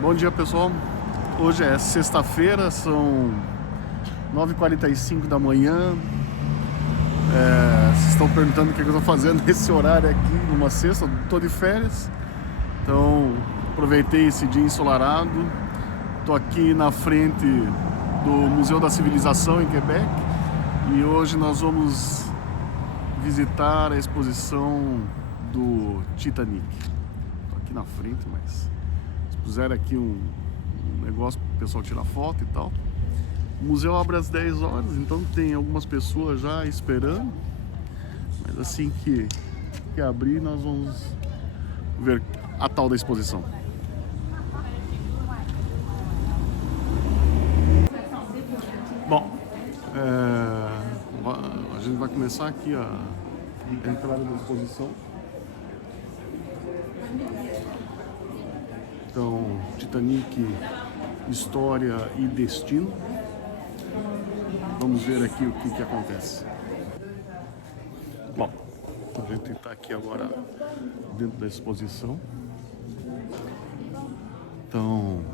Bom dia, pessoal. Hoje é sexta-feira, são 9h45 da manhã. Vocês estão perguntando o que eu estou fazendo nesse horário aqui, numa sexta. Estou de férias, então aproveitei esse dia ensolarado. Estou aqui na frente do Museu da Civilização em Quebec e hoje nós vamos visitar a exposição do Titanic. Estou aqui na frente, mas puseram aqui um negócio para o pessoal tirar foto e tal. O museu abre às 10 horas, então tem algumas pessoas já esperando. Mas assim que abrir, nós vamos ver a tal da exposição. Bom, a gente vai começar aqui a entrada da exposição. Então, Titanic, História e Destino. Vamos ver aqui o que acontece. Bom, a gente está aqui agora dentro da exposição. Então,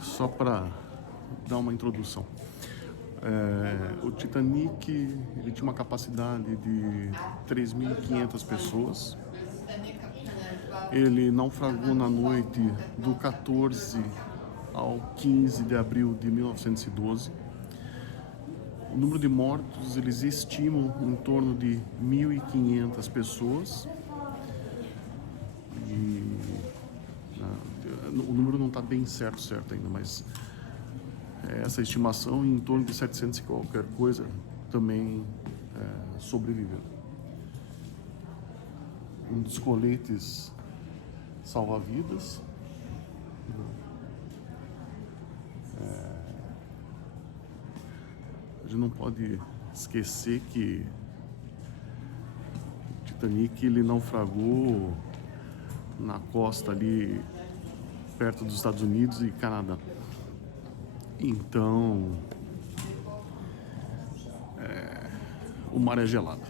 só para dar uma introdução. O Titanic ele tinha uma capacidade de 3.500 pessoas. Ele naufragou na noite do 14 ao 15 de abril de 1912. O número de mortos eles estimam em torno de 1.500 pessoas. O número não está bem certo ainda, mas essa estimação em torno de 700 e qualquer coisa também sobreviveu. Um dos coletes salva-vidas. A gente não pode esquecer que o Titanic ele naufragou na costa ali perto dos Estados Unidos e Canadá. Então o mar é gelado.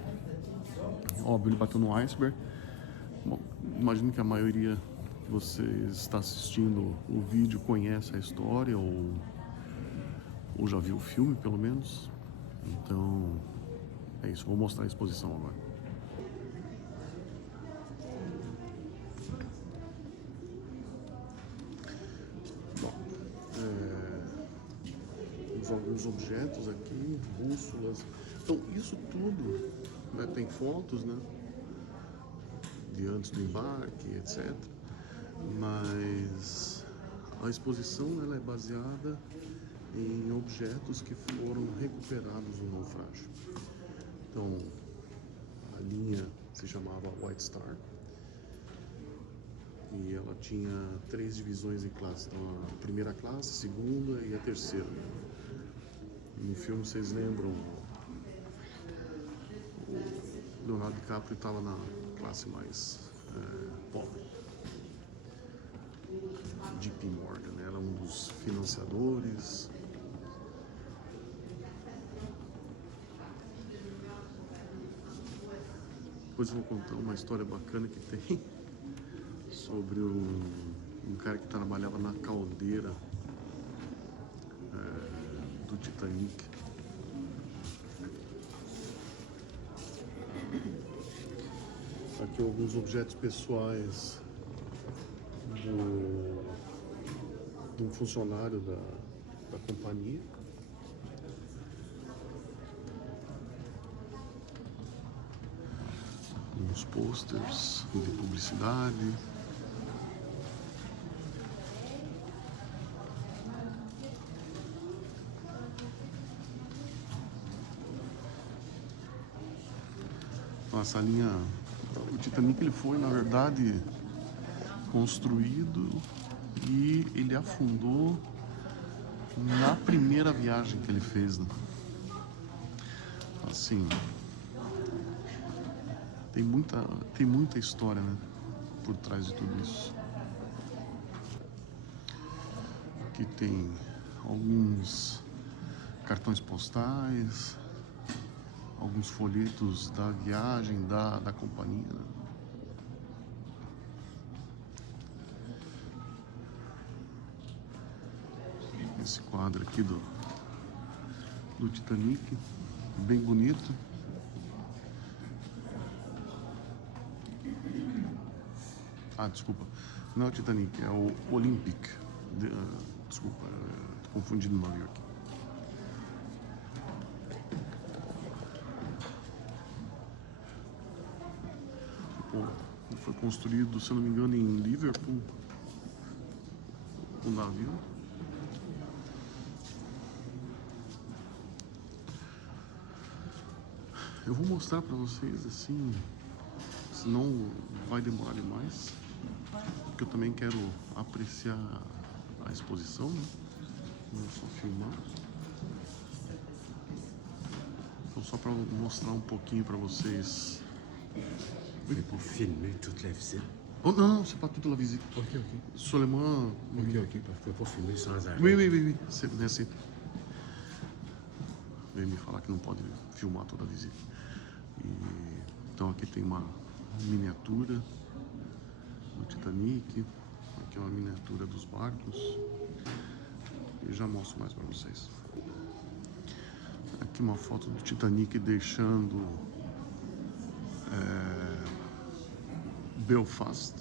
Óbvio, ele bateu no iceberg. Bom, imagino que a maioria que você está assistindo o vídeo conhece a história ou já viu o filme, pelo menos. Então, é isso. Vou mostrar a exposição agora. Bom, alguns objetos aqui, bússolas. Então, isso tudo, né, tem fotos, né, de antes do embarque, etc. Mas a exposição ela é baseada em objetos que foram recuperados no naufrágio. Então, a linha se chamava White Star e ela tinha 3 divisões em classe. Então, a primeira classe, a segunda e a terceira. No filme, vocês lembram, o Leonardo DiCaprio estava na classe mais pobre. JP Morgan, né? Era um dos financiadores. Depois eu vou contar uma história bacana que tem sobre um cara que trabalhava na caldeira do Titanic. Aqui alguns objetos pessoais de um funcionário da companhia. Uns posters de publicidade. Essa linha, o Titanic ele foi, na verdade, construído e ele afundou na primeira viagem que ele fez, né? Assim, tem muita história, né, por trás de tudo isso. Aqui tem alguns cartões postais, alguns folhetos da viagem da companhia, né? Esse quadro aqui do Titanic, bem bonito. Ah, desculpa, não é o Titanic, é o Olympic. Desculpa, tô confundindo o nome aqui. Foi construído, se eu não me engano, em Liverpool, o navio. Eu vou mostrar para vocês assim, senão vai demorar demais, porque eu também quero apreciar a exposição, né? Não só filmar. Então, só para mostrar um pouquinho para vocês. Oui, pour filmer toute la visite. Oh, non, c'est pas toute la visite. Ok. Seulement. Ok, parce que pas filmer sans arrêt. Oui. C'est assim. Veio me falar que não pode filmar toda a visita. Então aqui tem uma miniatura do Titanic. Aqui é uma miniatura dos barcos. E já mostro mais para vocês. Aqui uma foto do Titanic deixando Belfast.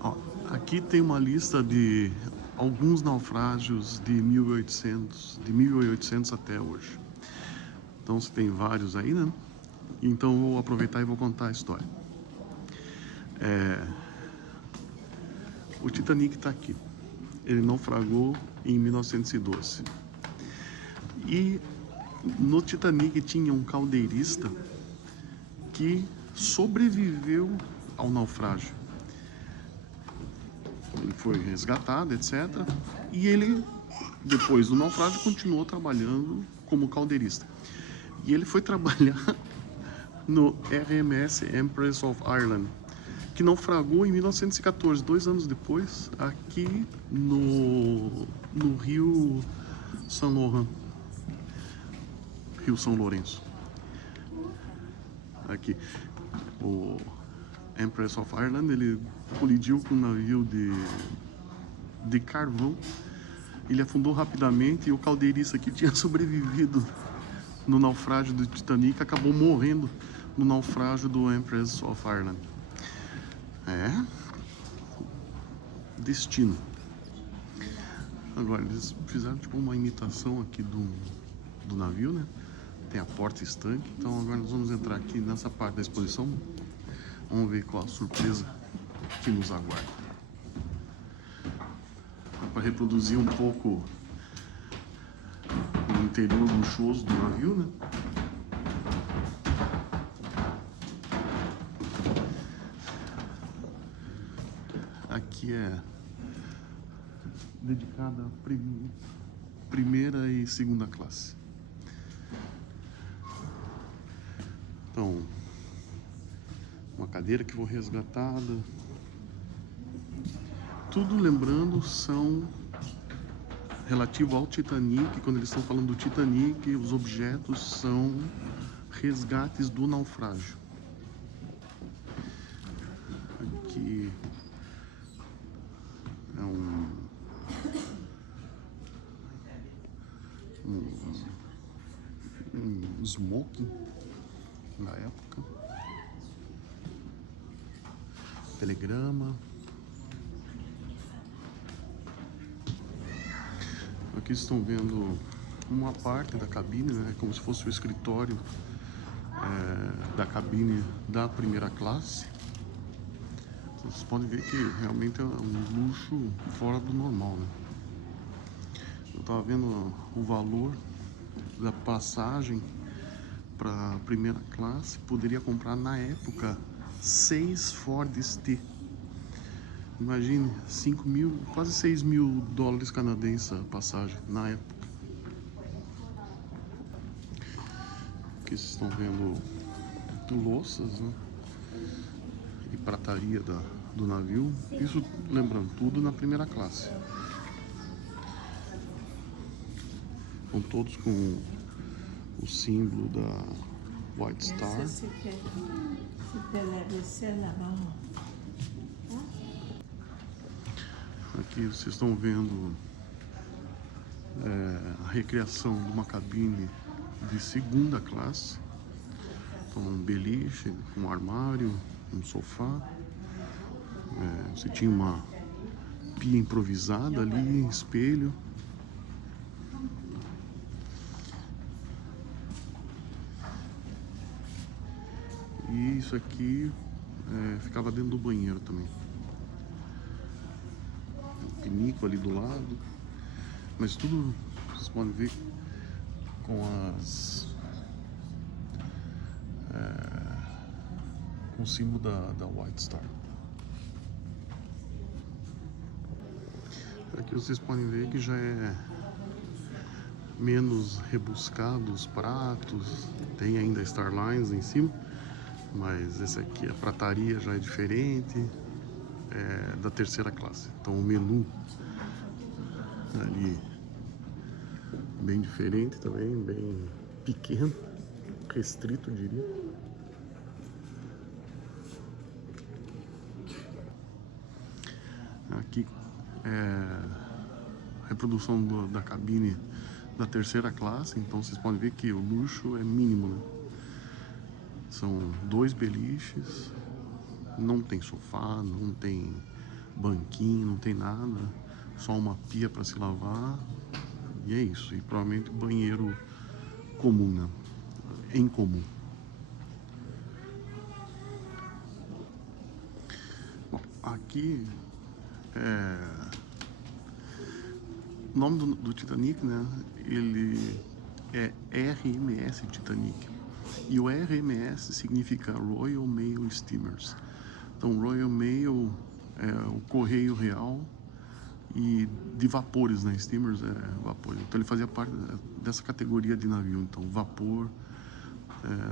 Ó, aqui tem uma lista de alguns naufrágios de 1800 até hoje. Então você tem vários aí, né? Então eu vou aproveitar e vou contar a história. O Titanic está aqui. Ele naufragou em 1912. E no Titanic tinha um caldeirista que sobreviveu ao naufrágio. Ele foi resgatado, etc. E ele, depois do naufrágio, continuou trabalhando como caldeirista. E ele foi trabalhar no RMS Empress of Ireland, que naufragou em 1914, 2 anos depois, aqui no rio São Laurent. Rio São Lourenço. Aqui, o Empress of Ireland, ele colidiu com um navio de carvão. Ele afundou rapidamente e o caldeirista que tinha sobrevivido no naufrágio do Titanic acabou morrendo no naufrágio do Empress of Ireland. Destino. Agora, eles fizeram tipo uma imitação aqui do navio, né? Tem a porta estanque. Então agora nós vamos entrar aqui nessa parte da exposição. Vamos ver qual a surpresa que nos aguarda. Para reproduzir um pouco o interior luxuoso do navio, né? Aqui é dedicada à primeira e segunda classe. Então, uma cadeira que foi resgatada. Tudo, lembrando, são relativo ao Titanic. Quando eles estão falando do Titanic, os objetos são resgates do naufrágio. Aqui é um smoking na época. Telegrama. Aqui estão vendo uma parte da cabine, né? Como se fosse o escritório da cabine da primeira classe. Vocês podem ver que realmente é um luxo fora do normal, né? Eu estava vendo o valor da passagem para a primeira classe. Poderia comprar na época 6 Ford ST. Imagine, 5 mil, quase 6 mil dólares canadenses a passagem na época. Aqui vocês estão vendo louças, né? E prataria do navio. Isso, lembrando, tudo na primeira classe. Estão todos com o símbolo da White Star. C'était la vaisselle avant. Hein? Aqui vocês estão vendo a recriação de uma cabine de segunda classe. Então, um beliche, um armário, um sofá. Você tinha uma pia improvisada ali, espelho. E isso aqui ficava dentro do banheiro também. Um pinico ali do lado. Mas tudo, vocês podem ver, com o símbolo da White Star. Aqui vocês podem ver que já é menos rebuscado os pratos. Tem ainda Starlines em cima, mas esse aqui, a prataria já é diferente, da terceira classe. Então o menu ali bem diferente também, bem pequeno, restrito, eu diria. Aqui a reprodução da cabine da terceira classe, então vocês podem ver que o luxo é mínimo, né? São 2 beliches, não tem sofá, não tem banquinho, não tem nada, só uma pia para se lavar e é isso. E provavelmente banheiro comum, né? Em comum. Bom, aqui o nome do Titanic, né? Ele é RMS Titanic. E o RMS significa Royal Mail Steamers. Então, Royal Mail é o correio real e de vapores, né? Steamers é vapor. Então, ele fazia parte dessa categoria de navio. Então, vapor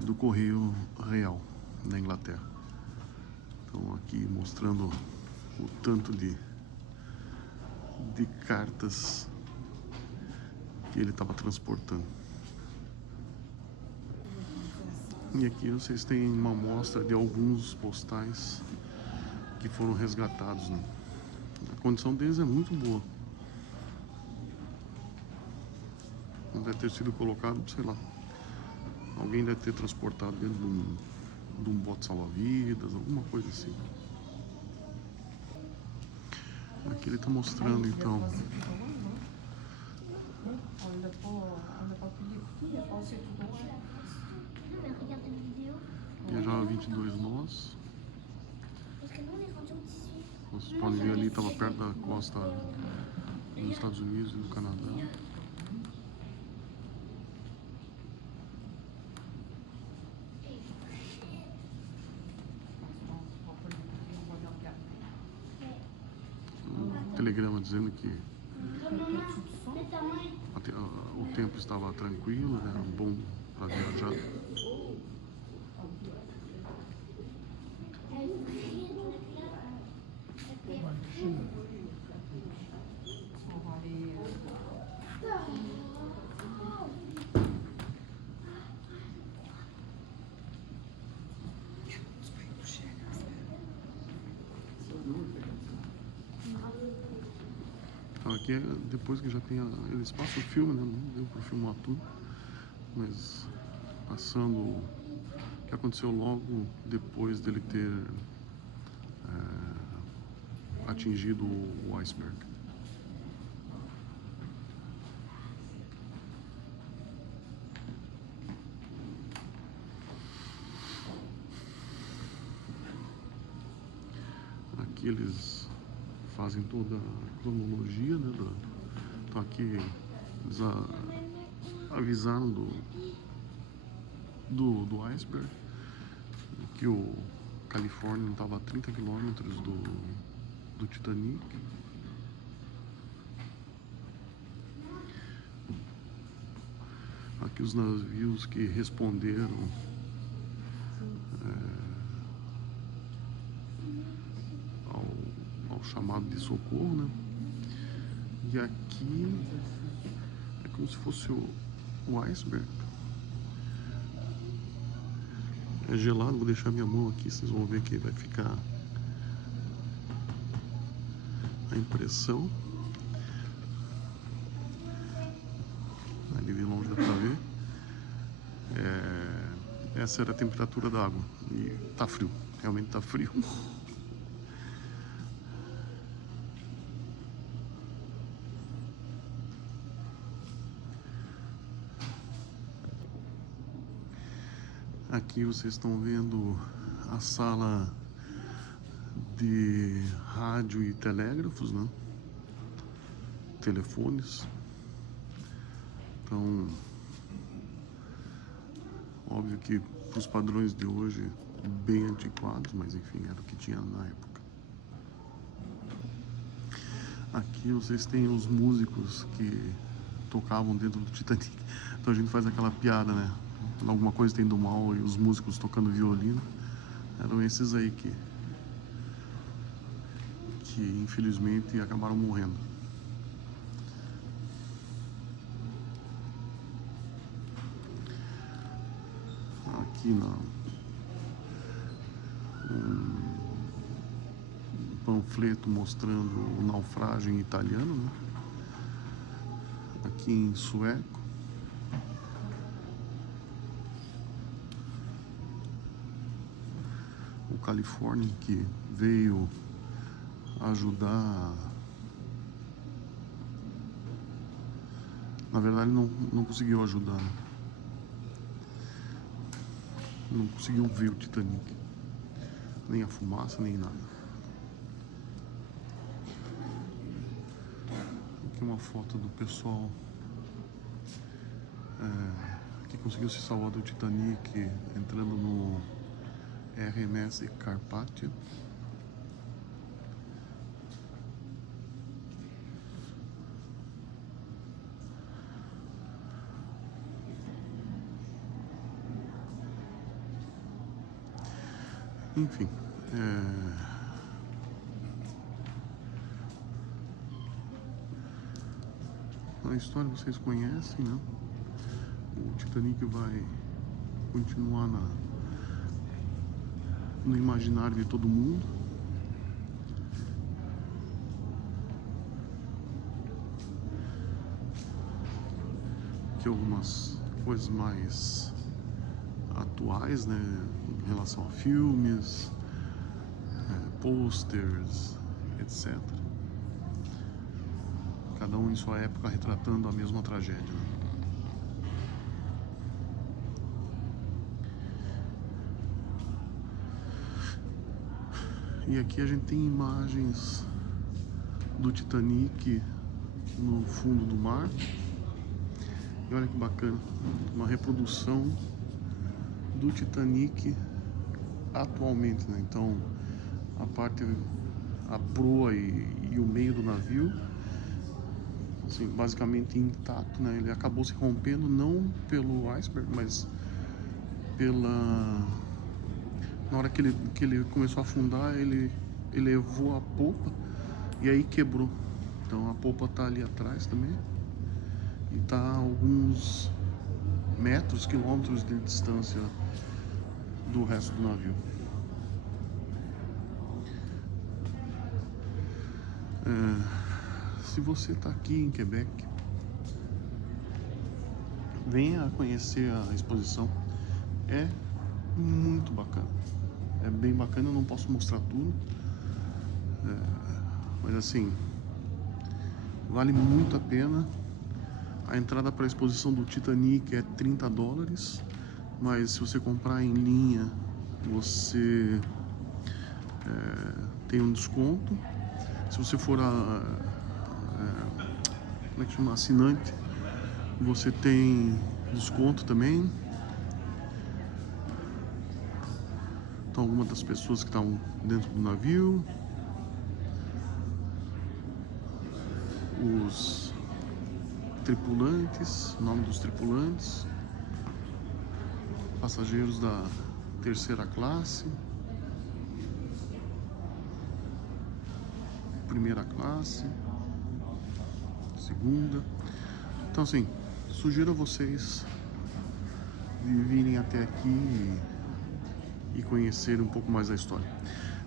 do correio real na Inglaterra. Então, aqui mostrando o tanto de cartas que ele estava transportando. E aqui vocês têm uma amostra de alguns postais que foram resgatados, né? A condição deles é muito boa. Não deve ter sido colocado, sei lá, alguém deve ter transportado dentro de um bote salva-vidas, alguma coisa assim. Aqui ele está mostrando então viajava 22 nós. Vocês podem ver ali, estava perto da costa dos Estados Unidos e do Canadá. Um telegrama dizendo que o tempo estava tranquilo, era bom para viajar. Então aqui, depois que já tem eles passam o filme, né? Não deu para filmar tudo, mas passando o que aconteceu logo depois dele ter atingido o iceberg. Aqui eles fazem toda a cronologia, né? Então aqui eles avisaram do iceberg, que o Califórnia estava a 30 quilômetros do Titanic. Aqui os navios que responderam ao chamado de socorro, né? E aqui é como se fosse o iceberg. É gelado, vou deixar minha mão aqui, vocês vão ver que vai ficar a impressão. Ali de longe dá pra ver. Essa era a temperatura da água. E tá frio, realmente tá frio. Aqui vocês estão vendo a sala de rádio e telégrafos, né? Telefones. Então, óbvio que para os padrões de hoje, bem antiquados, mas enfim, era o que tinha na época. Aqui vocês têm os músicos que tocavam dentro do Titanic. Então a gente faz aquela piada, né? Alguma coisa tem do mal e os músicos tocando violino. Eram esses aí que infelizmente acabaram morrendo. Aqui um panfleto mostrando o naufrágio em italiano, né? Aqui em sueco. O California, que veio ajudar. Na verdade não conseguiu ajudar, né? Não conseguiu ver o Titanic, nem a fumaça, nem nada. Aqui uma foto do pessoal que conseguiu se salvar do Titanic entrando no RMS Carpathia. Enfim, a história vocês conhecem, né? O Titanic vai continuar no imaginário de todo mundo. Aqui algumas coisas mais atuais, né, em relação a filmes, posters, etc. Cada um em sua época retratando a mesma tragédia, né? E aqui a gente tem imagens do Titanic no fundo do mar. E olha que bacana, uma reprodução do Titanic atualmente, né? Então a proa e o meio do navio, assim, basicamente intacto, né? Ele acabou se rompendo não pelo iceberg, mas na hora que ele começou a afundar, ele elevou a popa e aí quebrou. Então a popa tá ali atrás também e tá a alguns metros, quilômetros de distância do resto do navio. Se você está aqui em Quebec, venha conhecer a exposição. É muito bacana. É bem bacana, eu não posso mostrar tudo. Mas assim, vale muito a pena. A entrada para a exposição do Titanic é $30, mas se você comprar em linha, você tem um desconto. Se você for como é que chama? Assinante, você tem desconto também. Então, algumas das pessoas que estavam dentro do navio, os tripulantes, o nome dos tripulantes, passageiros da terceira classe, primeira classe, segunda. Então, assim, sugiro a vocês de virem até aqui e conhecerem um pouco mais da história.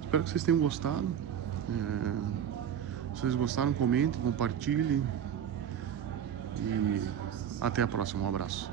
Espero que vocês tenham gostado. Se vocês gostaram, comentem, compartilhem. E até a próxima. Um abraço.